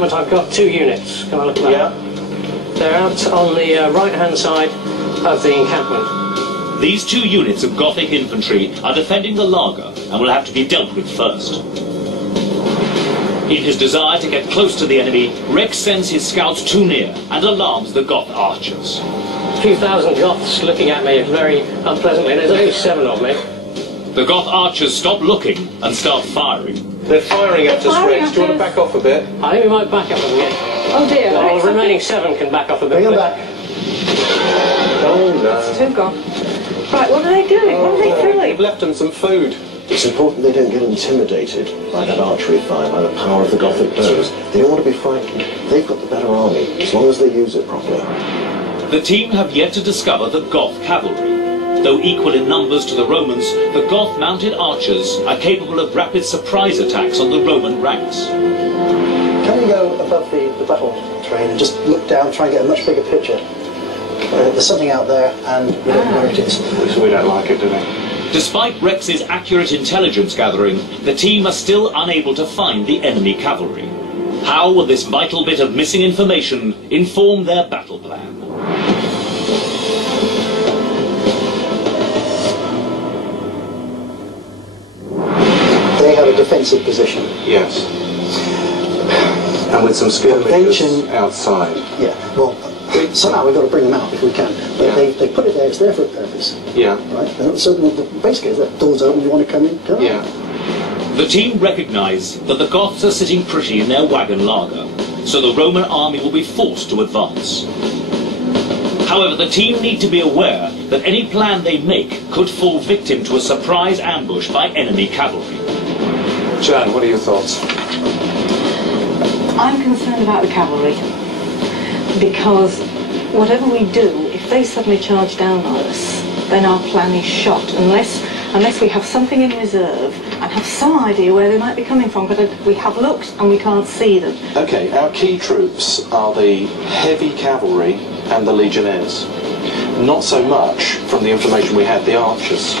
I've got 2 units. Can I look at that? Yeah. They're out on the right-hand side of the encampment. These 2 units of Gothic infantry are defending the Lager and will have to be dealt with first. In his desire to get close to the enemy, Rex sends his scouts too near and alarms the Goth archers. A few thousand Goths looking at me very unpleasantly. There's only 7 of me. The Goth archers stop looking and start firing. They're firing at us, Rex. Do you want to back off a bit? I think we might back up a bit. Oh dear. Well, the remaining 7 can back off a bit. Bring them back. Oh no. It's 2 gone. Right, what are they doing? What are they doing? We've left them some food. It's important they don't get intimidated by that archery fire, by the power of the Gothic bows. They ought to be frightened. They've got the better army, as long as they use it properly. The team have yet to discover the Goth cavalry. Though equal in numbers to the Romans, the Goth mounted archers are capable of rapid surprise attacks on the Roman ranks. Can we go above the battle terrain and just look down, try and get a much bigger picture? There's something out there, and we don't know where it is. We don't like it, do we? Despite Rex's accurate intelligence gathering, the team are still unable to find the enemy cavalry. How will this vital bit of missing information inform their battle plan? They have a defensive position. Yes. And with some skirmishers outside. Yeah, well, somehow we've got to bring them out if we can. But Yeah. they put it there, it's there for a purpose. Yeah. Right? And so basically, the door's open, you want to come in? Come Yeah. on. The team recognise that the Goths are sitting pretty in their wagon lager, so the Roman army will be forced to advance. However, the team need to be aware that any plan they make could fall victim to a surprise ambush by enemy cavalry. Jan, what are your thoughts? I'm concerned about the cavalry because whatever we do, if they suddenly charge down on us, then our plan is shot unless we have something in reserve and have some idea where they might be coming from, but we have looked and we can't see them. Okay, our key troops are the heavy cavalry and the legionnaires. Not so much, from the information we had, the archers.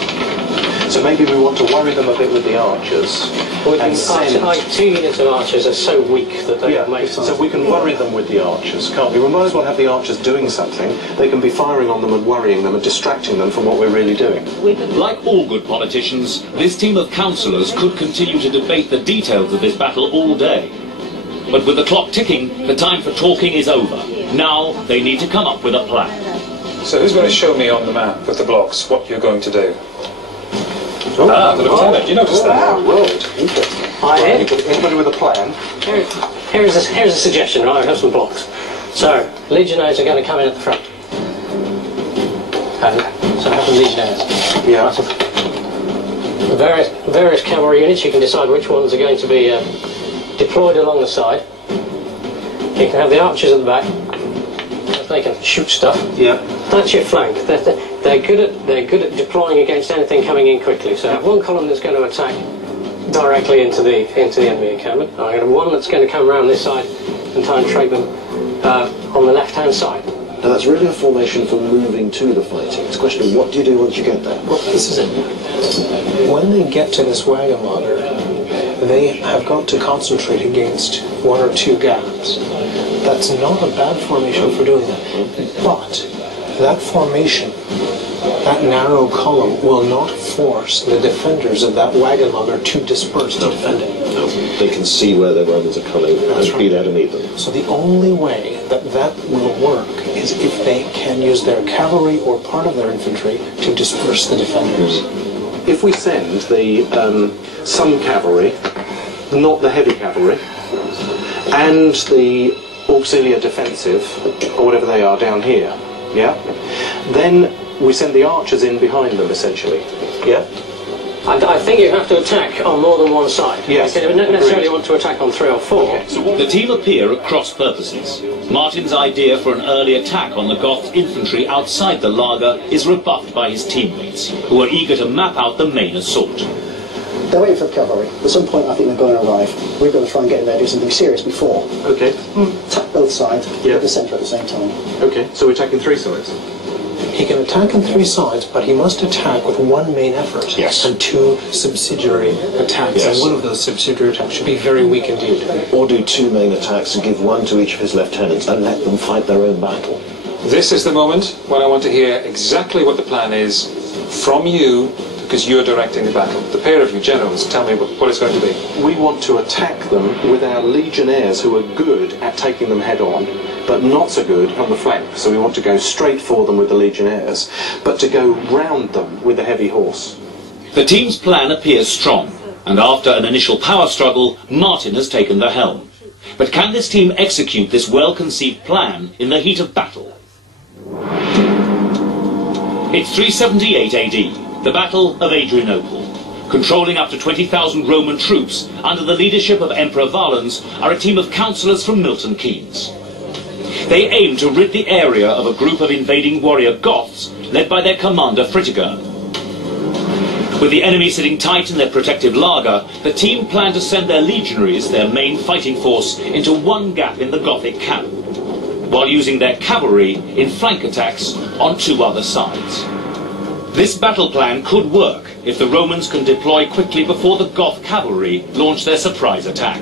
So maybe we want to worry them a bit with the archers. And send... 2 units of archers are so weak that they make sense. So we can worry them with the archers, can't we? We might as well have the archers doing something. They can be firing on them and worrying them and distracting them from what we're really doing. Like all good politicians, this team of councillors could continue to debate the details of this battle all day. But with the clock ticking, the time for talking is over. Now they need to come up with a plan. So who's going to show me on the map with the blocks what you're going to do? Oh, the lieutenant, you noticed that? Oh, right. Interesting. Anybody with a plan? Here's a suggestion, right? I have some blocks. So, legionnaires are going to come in at the front. And so I have some legionnaires. Yeah. Various cavalry units, you can decide which ones are going to be deployed along the side. You can have the archers at the back. They can shoot stuff. Yeah. That's your flank. They're good at deploying against anything coming in quickly. So I have one column that's going to attack directly into the enemy encampment. I'm going to have one that's going to come around this side and try and trade them on the left-hand side. Now that's really a formation for moving to the fighting. It's a question of what do you do once you get there? Well, this is it. When they get to this wagon ladder, they have got to concentrate against 1 or 2 gaps. That's not a bad formation for doing that. But that formation, that narrow column, will not force the defenders of that wagon ladder to disperse to defend it. No, they can see where the Romans are coming and be there to meet them. So the only way that that will work is if they can use their cavalry or part of their infantry to disperse the defenders. If we send the some cavalry, not the heavy cavalry, and the auxiliary defensive, or whatever they are down here, yeah? Then we send the archers in behind them, essentially, yeah? I think you have to attack on more than one side. Yes. You don't necessarily want to attack on 3 or 4. Okay. The team appear at cross purposes. Martin's idea for an early attack on the Goth infantry outside the Lager is rebuffed by his teammates, who are eager to map out the main assault. They're waiting for the cavalry. At some point, I think they're going to arrive. We've got to try and get in there, do something serious before. Okay. Attack both sides, Yeah. hit the centre at the same time. Okay, so we're attacking 3 sides? He can attack on 3 sides, but he must attack with one main effort. Yes. And 2 subsidiary attacks. Yes. And one of those subsidiary attacks should be very weak indeed. Or do 2 main attacks and give 1 to each of his lieutenants and let them fight their own battle. This is the moment when I want to hear exactly what the plan is from you, because you're directing the battle. The pair of you, generals, tell me what it's going to be. We want to attack them with our legionnaires who are good at taking them head on, but not so good on the flank. So we want to go straight for them with the legionnaires, but to go round them with the heavy horse. The team's plan appears strong, and after an initial power struggle, Martin has taken the helm. But can this team execute this well-conceived plan in the heat of battle? It's 378 AD, the Battle of Adrianople. Controlling up to 20,000 Roman troops under the leadership of Emperor Valens are a team of councillors from Milton Keynes. They aim to rid the area of a group of invading warrior Goths led by their commander Fritigern. With the enemy sitting tight in their protective laager, the team plan to send their legionaries, their main fighting force, into one gap in the Gothic camp, while using their cavalry in flank attacks on 2 other sides. This battle plan could work if the Romans can deploy quickly before the Goth cavalry launch their surprise attack.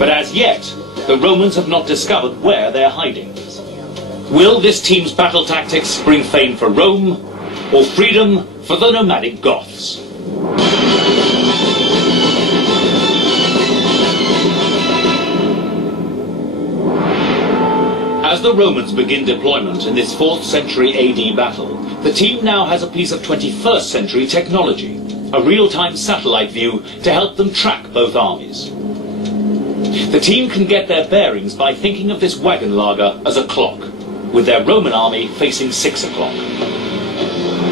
But as yet, the Romans have not discovered where they're hiding. Will this team's battle tactics bring fame for Rome, or freedom for the nomadic Goths? As the Romans begin deployment in this 4th century AD battle, the team now has a piece of 21st century technology, a real-time satellite view to help them track both armies. The team can get their bearings by thinking of this wagon laager as a clock, with their Roman army facing 6 o'clock.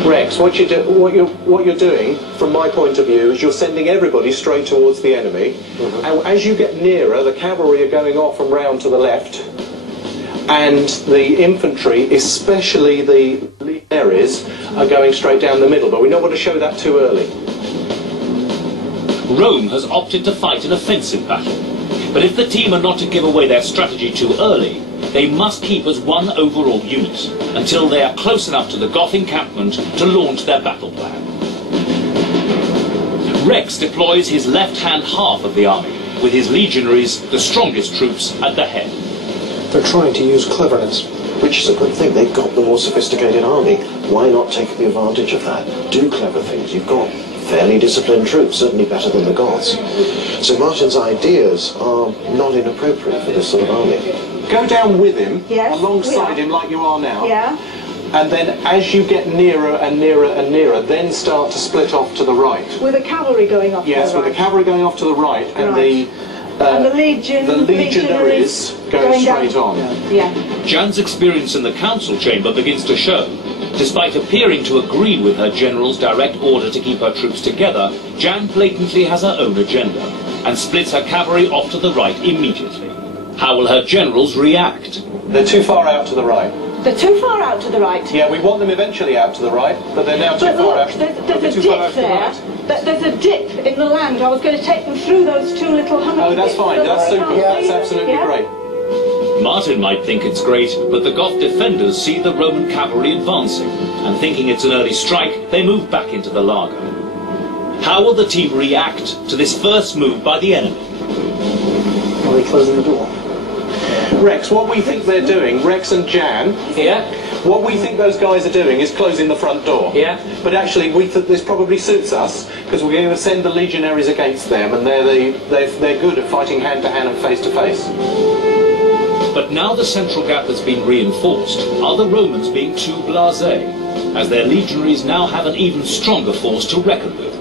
Rex, what you're doing, from my point of view, is you're sending everybody straight towards the enemy. And as you get nearer, the cavalry are going off and round to the left, and the infantry, especially the legionaries, are going straight down the middle. But we don't want to show that too early. Rome has opted to fight an offensive battle, but if the team are not to give away their strategy too early, they must keep as one overall unit until they are close enough to the Goth encampment to launch their battle plan. Rex deploys his left-hand half of the army, with his legionaries, the strongest troops, at the head. They're trying to use cleverness. Which is a good thing. They've got the more sophisticated army. Why not take the advantage of that? Do clever things. You've got fairly disciplined troops, certainly better than the Goths. So Martin's ideas are not inappropriate for this sort of army. Go down with him, Yes, alongside yeah. him like you are now. Yeah. And then as you get nearer and nearer and nearer, then start to split off to the right. With the cavalry going off Yes, to the with right. the cavalry going off to the right, and Right. And the legionaries going straight on. Yeah. Jan's experience in the council chamber begins to show. Despite appearing to agree with her general's direct order to keep her troops together, Jan blatantly has her own agenda and splits her cavalry off to the right immediately. How will her generals react? They're too far out to the right. They're too far out to the right. Yeah, we want them eventually out to the right, but they're now too But far look, out. there's a dip there. There's a dip in the land. I was going to take them through those 2 little hummocky Oh, that's bits, fine. so That's they super. can't That's see. absolutely Yeah? great. Martin might think it's great, but the Goth defenders see the Roman cavalry advancing, and thinking it's an early strike, they move back into the laager. How will the team react to this first move by the enemy? Are they closing the door? Rex, what we think they're doing, Rex and Jan, Yeah? what we think those guys are doing is closing the front door. Yeah. But actually, we think this probably suits us, because we're going to send the legionaries against them, and they're good at fighting hand to hand and face to face. But now the central gap has been reinforced, are the Romans being too blasé, as their legionaries now have an even stronger force to reckon with?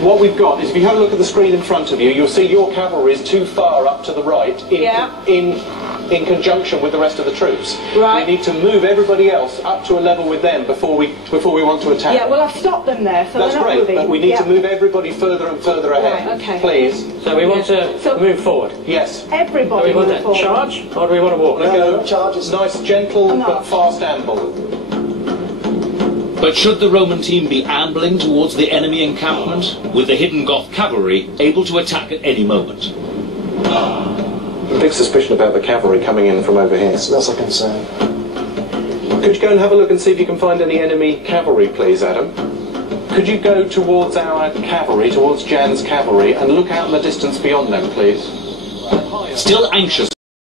What we've got is, if you have a look at the screen in front of you, you'll see your cavalry is too far up to the right in conjunction with the rest of the troops. Right. We need to move everybody else up to a level with them before we want to attack. Yeah, well, I've stopped them there, so That's they're not great, moving. but we need Yeah. to move everybody further and further ahead. Right, okay. Please. So we want to So- move forward. Yes. Do Everybody we want move to forward. charge, or do we want to walk? We'll go charges. nice, gentle, No. but fast amble. But should the Roman team be ambling towards the enemy encampment, with the hidden Goth cavalry able to attack at any moment? Big suspicion about the cavalry coming in from over here. That's a concern. Because Could you go and have a look and see if you can find any enemy cavalry, please, Adam? Could you go towards our cavalry, towards Jan's cavalry, and look out in the distance beyond them, please? Still anxious